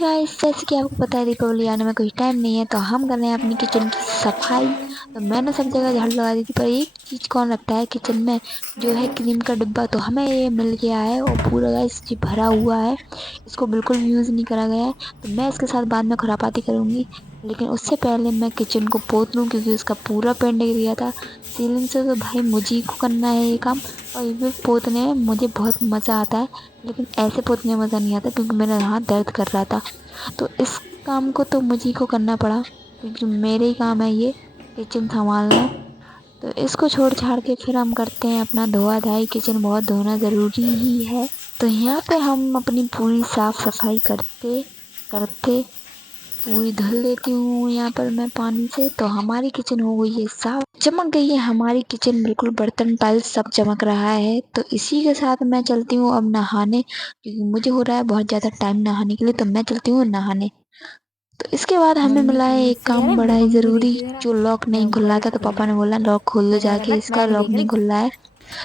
Guys, जैसे कि आपको पता है दीपावली आने में कुछ टाइम नहीं है, तो हम कर रहे हैं अपनी किचन की सफाई। तो मैंने सब जगह झाड़ू लगा दी थी, पर एक चीज़ कौन रखता है किचन में, जो है क्रीम का डिब्बा। तो हमें ये मिल गया है और पूरा गाइस जी भरा हुआ है। इसको बिल्कुल भी यूज़ नहीं करा गया है, तो मैं इसके साथ बाद में खुरापाती करूँगी। लेकिन उससे पहले मैं किचन को पोत लूँ, क्योंकि उसका पूरा पेंट गिर गया था सीलिंग से। तो भाई मुझे ही को करना है ये काम, और ये भी पोतने में मुझे बहुत मज़ा आता है। लेकिन ऐसे पोतने में मज़ा नहीं आता, क्योंकि मेरा हाथ दर्द कर रहा था। तो इस काम को तो मुझी को करना पड़ा, क्योंकि मेरे ही काम है ये किचन संभालना। तो इसको छोड़ छाड़ के फिर हम करते हैं अपना धोआ धाई। किचन बहुत धोना ज़रूरी ही है। तो यहाँ पे हम अपनी पूरी साफ सफाई करते करते पूरी धुल लेती हूँ यहाँ पर मैं पानी से। तो हमारी किचन हो गई है साफ, चमक गई है हमारी किचन, बिल्कुल बर्तन टाइल्स सब चमक रहा है। तो इसी के साथ मैं चलती हूँ अब नहाने, क्योंकि मुझे हो रहा है बहुत ज़्यादा टाइम नहाने के लिए। तो मैं चलती हूँ नहाने। तो इसके बाद हमें मिला है एक काम बड़ा ही ज़रूरी, जो लॉक नहीं खुल रहा था। तो पापा ने बोला लॉक खोल दो जाके, इसका लॉक नहीं खुल रहा है।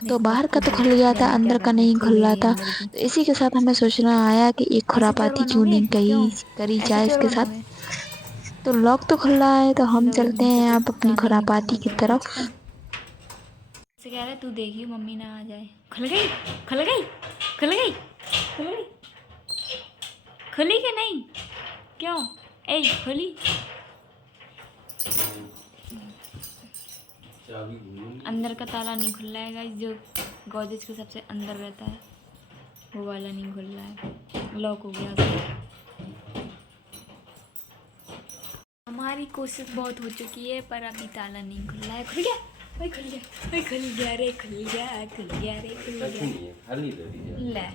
तो बाहर का तो खुल गया था, अंदर का नहीं खुल रहा था। तो इसी के साथ हमें सोचना आया कि एक खुरापाती क्यों नहीं करी जाए इसके साथ। तो लॉक तो खुल रहा है, तो हम चलते हैं आप अपनी खुरापाती की तरफ। से कह रहे तू देखी मम्मी ना आ जाए। खुल गई, खुल गई, खुल गई, खुल गई, खुली कि नहीं? क्यों? ए खुली? अंदर का ताला नहीं खुल रहा है गाइस, जो गोदरेज के सबसे अंदर रहता है वो वाला नहीं खुल रहा है, लॉक हो गया उसका। हमारी कोशिश बहुत हो चुकी है, पर अभी ताला नहीं खुल रहा है। खुल गया, भाई खुल गया, भाई खुल गया रे, खुल गया, खुल गया रे, खुल गया। खाली डली है, ले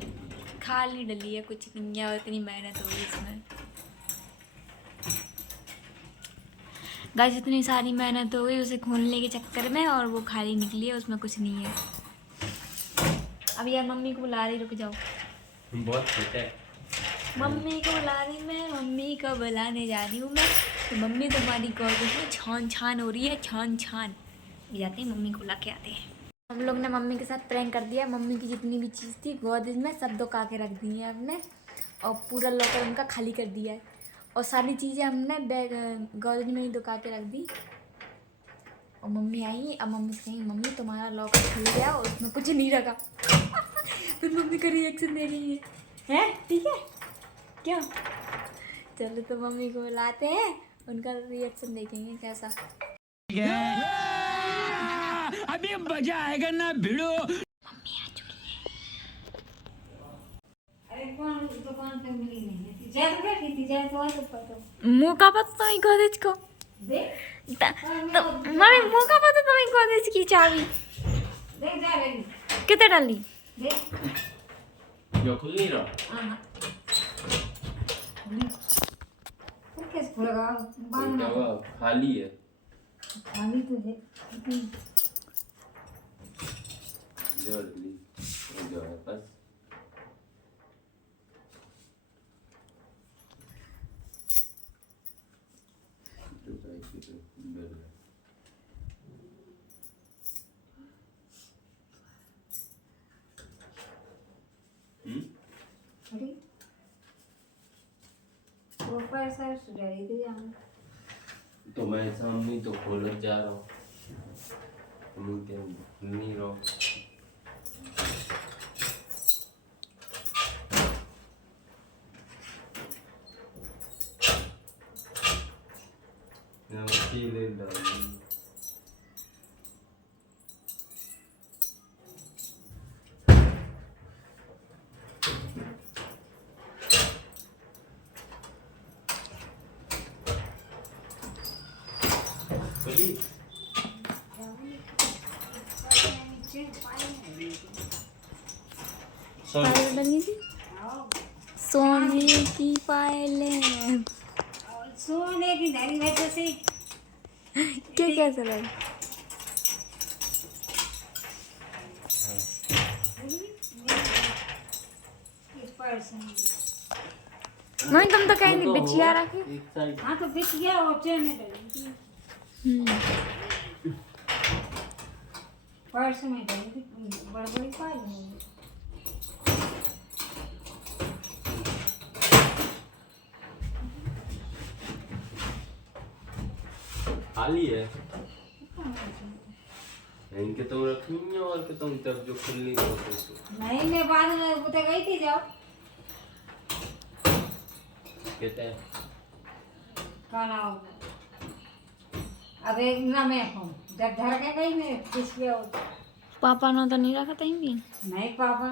खाली डली है, कुछ नहीं है, इतनी मेहनत हो गई इसमें गाइस, इतनी सारी मेहनत हो गई उसे खोलने के चक्कर में, और वो खाली निकली है, उसमें कुछ नहीं है। अब यार मम्मी को बुला रही, रुक जाओ, बहुत छोटा है। मम्मी को बुला रही मैं, मम्मी को बुलाने जा रही हूँ मैं। तो मम्मी तुम्हारी गोदरेज में छान छान हो रही है, छान छान। जाते हैं मम्मी को बुला के आते हैं। हम लोग ने मम्मी के साथ प्रैंक कर दिया। मम्मी की जितनी भी चीज़ थी गोदरेज में सब दुका के रख दी है हमने, और पूरा लॉकर उनका खाली कर दिया है, और सारी चीज़ें हमने बैग गोदरेज में ही दुका के रख दी। और मम्मी आई, अब मम्मी से कहीं मम्मी तुम्हारा लॉकर खुल गया और उसमें कुछ नहीं रखा। फिर मम्मी का रिएक्शन दे रही है ठीक है क्या? चलो तो मम्मी को बुलाते हैं, उनका रिएक्शन देखेंगे कैसा। अभी मजा आएगा ना भिड़ो। मम्मी आ चुकी है। अरे कौन दुकान पे मिली नहीं है? जय तो बैठी थी, जय तो आ तो पता मुंह का पता नहीं गोदरेज को देख। तो मम्मी मुंह का पता तुम्हें गोदरेज की चाबी देख, जा रही कितने डाली देख, जो खुल नहीं रहा। हां कैसे खुलेगा? खाली है, खाली तो है। जल्दी जो है बस। ऊपर से सुधारी थी हम, तो मैं सामने तो खोल जा रहा हूँ, नहीं रहा। अकेले डाल सोने की पायलें, सोने की धनी वजह से क्या क्या चला है? नहीं तुम तो कहीं नहीं बिछिया रखी। हाँ तो बिछिया और चैन में डाली पर्स में डाली थी, बड़ी पाई है। खाली है इनके तुम रखी है और के तुम जब जो खुली हो तो नहीं मैं बाद में उतर गई थी जाओ कहते हैं खाना अब एक ना मैं हूँ जब घर के गई मैं किस गया पापा ने तो नहीं रखा था भी नहीं पापा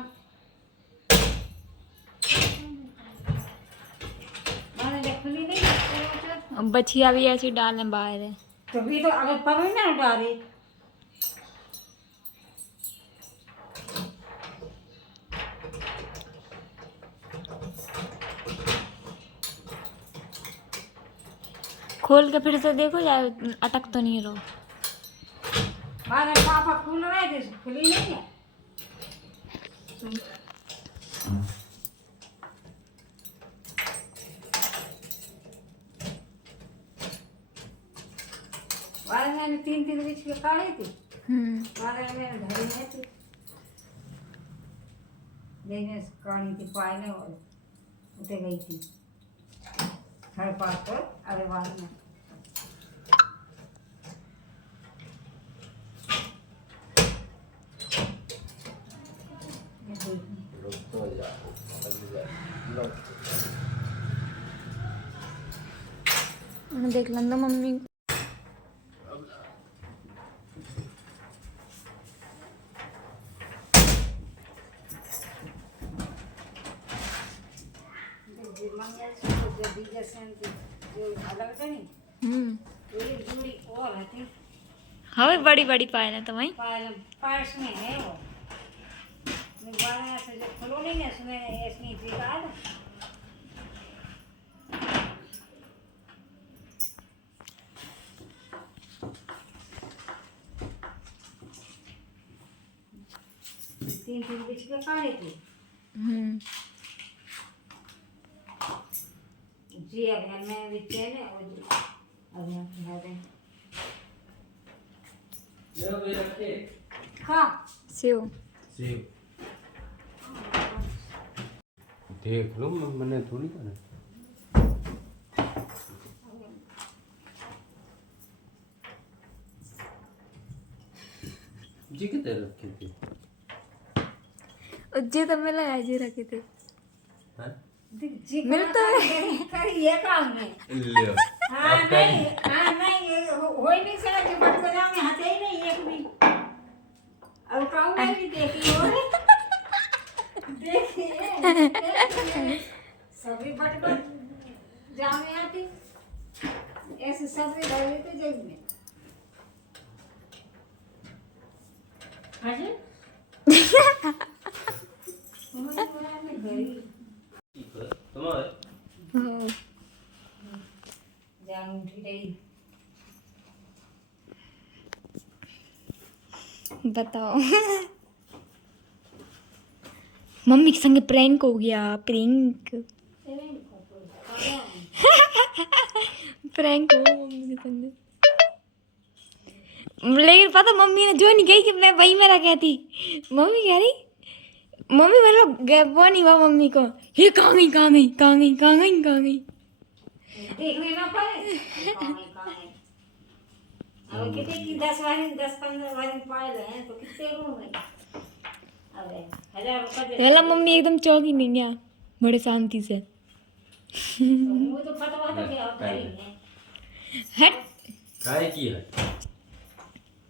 मैंने जब खुली नहीं बछिया भी ऐसी डालने बाहर है तो भी तो अगर पकड़ी ना डाली खोल के फिर से देखो या अटक तो नहीं रहो बाद पापा खुल रहे थे खुली नहीं है बाद मैंने 3 बीच के काढ़ी थी बाद मैंने धरी नहीं थी लेने काढ़ी थी पाए और उतर गई थी घर पास पर अरे बाद में देख लो मम्मी हाँ बड़ी बड़ी पायल है तो वही पास में है वो से जो खुलो नहीं ना उसमें ऐसी थी बाद तीन बीच के काढ़ी थी जी अभियान में बिचे ने अभियान है ये भी रखे हाँ सेव सेव देख लो मैंने थोड़ी करना जी कितने रखे थे जे तो मिला है जे रखे थे हाँ जी मिलता है कर ये काम में ले हाँ नहीं हो ही नहीं सकता कि बट बाजार में हथे ही नहीं एक भी अब काम में भी देखी हो देखिए सभी बट जामे आती ऐसे सब्जी डाल लेते जेब में हाजी बताओ मम्मी के संग प्रैंक हो गया प्रैंक प्रैंक हो मम्मी के संग लेकिन पता मम्मी ने जो नहीं कही कि मैं वही मेरा कहती मम्मी कह रही मम्मी मेरे वो नहीं हुआ मम्मी को ये कहाँ गई कहाँ गई कहाँ गई कहाँ गई कहाँ गई देखने ना पड़े अब कितने की 10-15 वाली पाए हैं तो कितने रूम है अबे 1000 रुपए पहला मम्मी एकदम चौंकी नहीं गया बड़े शांति से वो तो पता तो क्या भाई है हट काय की है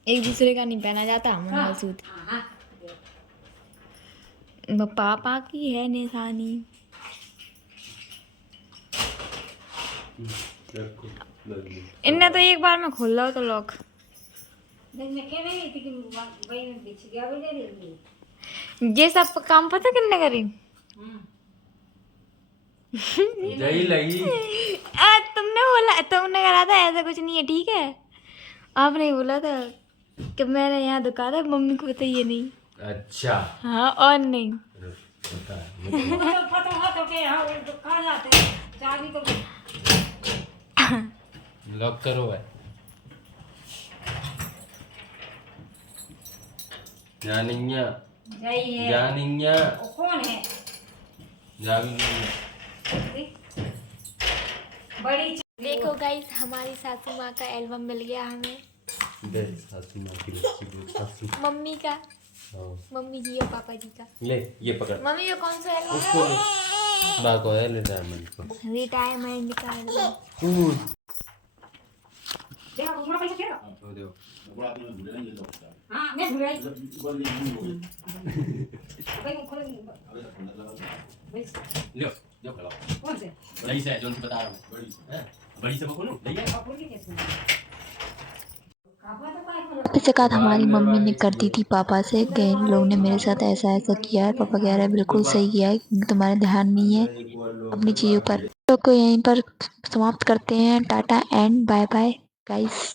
एक दूसरे का नहीं पहना जाता मंगलसूत्र हां पापा की है निशानी इनने तो एक बार में खोल लो तो लॉक देख मैं कह रही थी कि भाई में बिछ गया भी दे रही ये सब काम पता किन्ने करी जही लगी तुमने करा था ऐसा कुछ नहीं है ठीक है आपने बोला था कि मैंने यहाँ दुकान है मम्मी को बताइए नहीं अच्छा हाँ और नहीं पता है पता हो तो के हां वो कहां जाते चाबी तो लॉक करो है जानिया कौन है जावी बड़ी देखो गाइस हमारी सासू माँ का एल्बम मिल गया हमें। देख सासू माँ की बच्ची को सासू। मम्मी का, हाँ मम्मी जी और पापा जी का। ले ये पकड़ मम्मी ये कौन सा एल्बम उसको ले बाको है रिटायरमेंट को है? रिटायरमेंट का एल्बम। कूद देखो थोड़ा पैसा खेल तो देखो हां मैं भूल गई भाई खोल लियो लियो खड़ा कौन से बड़ी से जोन से बता रहा हूँ बड़ी से खोलूं भैया आप खोल के कैसे काबा तो पाए खोल फिर से कहा हमारी मम्मी ने कर दी थी पापा से कि इन लोगों ने मेरे साथ ऐसा ऐसा किया है। पापा कह रहे हैं बिल्कुल सही किया है, तुम्हारा ध्यान नहीं है अपनी चीज़ों पर। तो को यहीं पर समाप्त करते हैं। Tata and bye bye guys.